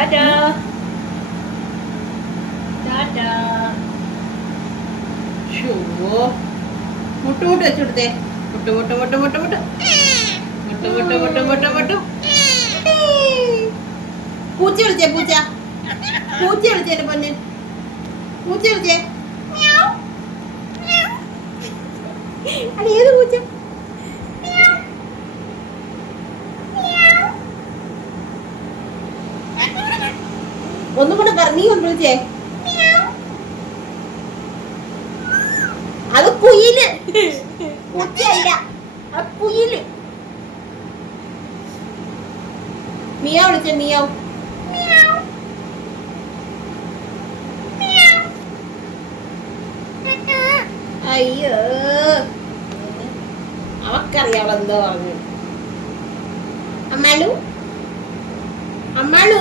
Tata Tata. Show മുട്ട മുട്ട വെച്ചുകൊടുത്തേ. മുട്ട മുട്ട മുട്ട മുട്ട മുട്ട മുട്ട മുട്ട മുട്ട മുട്ട മുട്ട. പൂച്ച വിളിച്ചേ. പൂച്ച പൂച്ച വിളിച്ചേ. എന്റെ പൊന്ന് പൂച്ച വിളിച്ചേ. അല്ല ഏത് പൂച്ച? ഒന്നും കൂടെ പറ. നീ ഒന്ന് വിളിച്ചേ. അത് കുയില്, പൂച്ചയല്ല, അത് കുയില്. മിയാ വിളിച്ചേ. മിയാവ്. അയ്യോ അവക്കറിയാം അവളെന്തോ പറഞ്ഞു. അമ്മാളു അമ്മാളു